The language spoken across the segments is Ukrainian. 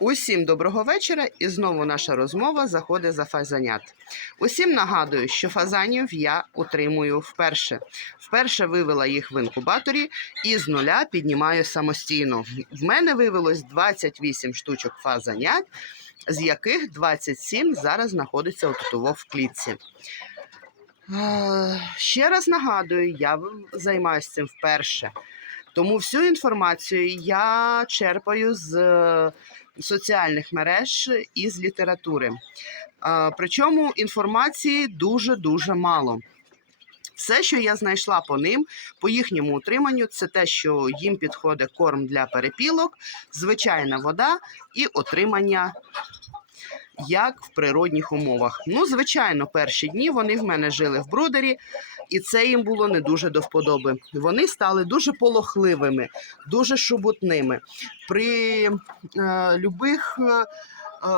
Усім доброго вечора і знову наша розмова заходить за фазанят. Усім нагадую, що фазанів я утримую вперше. Вперше вивела їх в інкубаторі і з нуля піднімаю самостійно. В мене вивелось 28 штучок фазанят, з яких 27 зараз знаходиться отутово в клітці. Ще раз нагадую, я займаюся цим вперше. Тому всю інформацію я черпаю з соціальних мереж і з літератури. Е, Причому інформації дуже-дуже мало. Все, що я знайшла по ним, по їхньому утриманню, це те, що їм підходить корм для перепілок, звичайна вода і отримання як в природних умовах. Ну, звичайно, перші дні вони в мене жили в брудері, і це їм було не дуже до вподоби. Вони стали дуже полохливими, дуже шубутними. При е, любих е,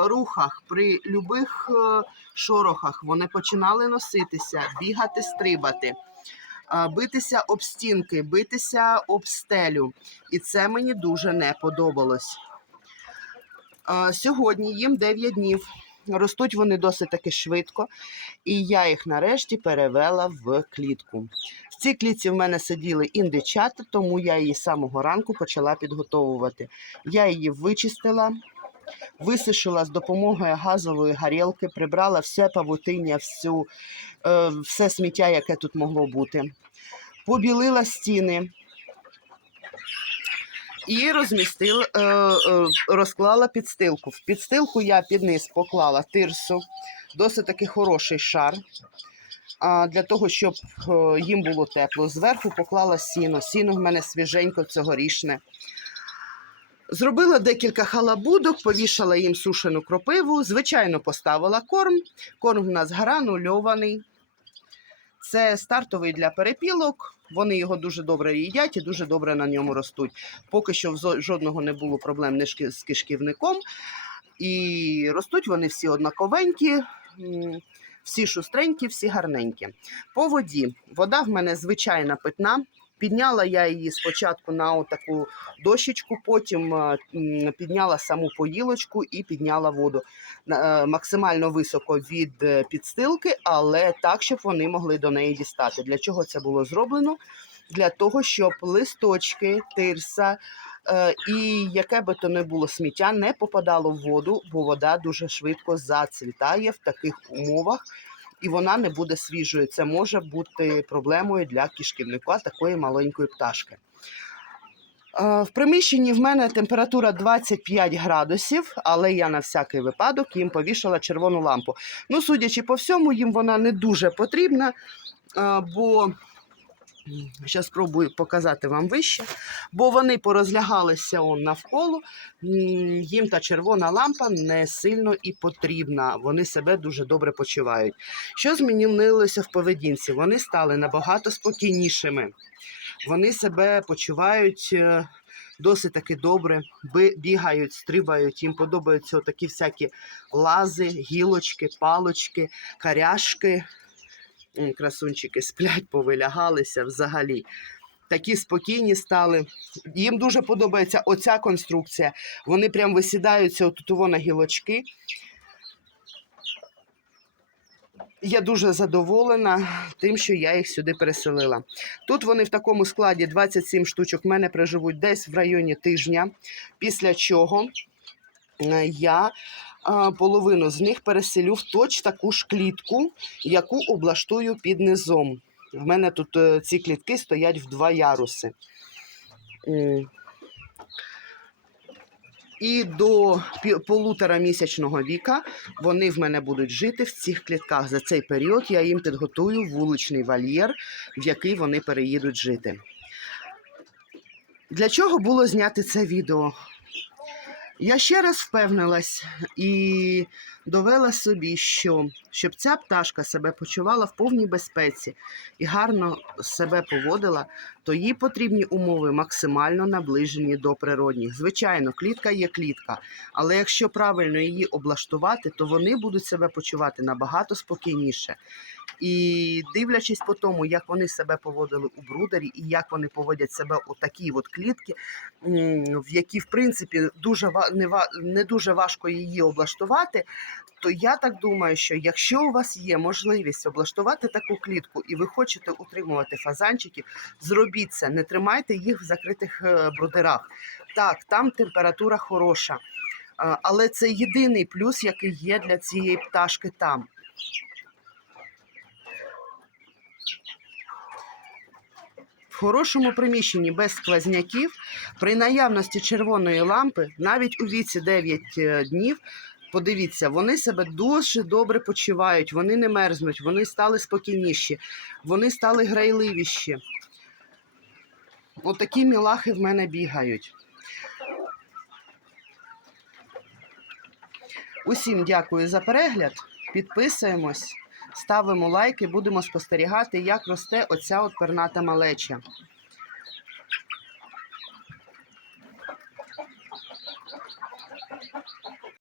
рухах, при любих е, шорохах вони починали носитися, бігати, стрибати. е, Битися об стінки, битися об стелю. І це мені дуже не подобалось. Сьогодні їм 9 днів. Ростуть вони досить таки швидко, і я їх нарешті перевела в клітку. В цій клітці в мене сиділи індичата, тому я її з самого ранку почала підготовувати. Я її вичистила, висушила з допомогою газової гарілки, прибрала все павутиння, всю, е, все сміття, яке тут могло бути. Побілила стіни, і розмістила, е, е, розклала підстилку. В підстилку я під низ поклала тирсу, досить таки хороший шар. Для того, щоб е, їм було тепло. Зверху поклала сіно. Сіно в мене свіженько цьогорічне. Зробила декілька халабудок, повішала їм сушену кропиву. Звичайно, поставила корм. Корм в нас гранульований. Це стартовий для перепілок. Вони його дуже добре їдять і дуже добре на ньому ростуть. Поки що в жодного не було проблем з кишківником. І ростуть вони всі однаковенькі, всі шустренькі, всі гарненькі. По воді. Вода в мене звичайна питна. Підняла я її спочатку на таку дощечку, потім е, підняла саму поїлочку і підняла воду е, максимально високо від е, підстилки, але так, щоб вони могли до неї дістати. Для чого це було зроблено? Для того, щоб листочки, тирса і яке би то не було сміття не попадало в воду, бо вода дуже швидко зацвітає в таких умовах. І вона не буде свіжою. Це може бути проблемою для кишківника такої маленької пташки. Е, В приміщенні в мене температура 25 градусів, але я на всякий випадок їм повішала червону лампу. Ну, судячи по всьому, їм вона не дуже потрібна, е, бо зараз спробую показати вам вище, бо вони порозлягалися он навколо. Їм та червона лампа не сильно і потрібна. Вони себе дуже добре почувають. Що змінилося в поведінці? Вони стали набагато спокійнішими. Вони себе почувають е, досить таки добре, бігають, стрибають. Їм подобаються такі всякі лази, гілочки, палочки, каряшки. Красунчики сплять, повилягалися взагалі. Такі спокійні стали. Їм дуже подобається оця конструкція. Вони прям висідаються отут на гілочки. Я дуже задоволена тим, що я їх сюди переселила. Тут вони в такому складі 27 штучок в мене проживуть десь в районі тижня, після чого е, я половину з них переселю в точ таку ж клітку, яку облаштую під низом. В мене тут е, ці клітки стоять в два яруси. І до полутора місячного віка вони в мене будуть жити в цих клітках. За цей період я їм підготую вуличний вольєр, в який вони переїдуть жити. Для чого було зняти це відео? Я ще раз впевнилась і довела собі, що щоб ця пташка себе почувала в повній безпеці і гарно себе поводила, то їй потрібні умови максимально наближені до природних. Звичайно, клітка є клітка, але якщо правильно її облаштувати, то вони будуть себе почувати набагато спокійніше. І дивлячись по тому, як вони себе поводили у брудері, і як вони поводять себе у такій от клітці, в якій, в принципі, дуже не, дуже важко її облаштувати, то я так думаю, що якщо у вас є можливість облаштувати таку клітку і ви хочете утримувати фазанчиків, зробіть це, не тримайте їх в закритих е, брудерах. Так, там температура хороша, але це єдиний плюс, який є для цієї пташки там. В хорошому приміщенні без сквозняків, при наявності червоної лампи, навіть у віці 9 е, днів, подивіться, вони себе дуже добре почувають, вони не мерзнуть, вони стали спокійніші, вони стали грайливіші. Отакі мілахи в мене бігають. Усім дякую за перегляд. Підписуємось, ставимо лайки, будемо спостерігати, як росте оця от перната малеча.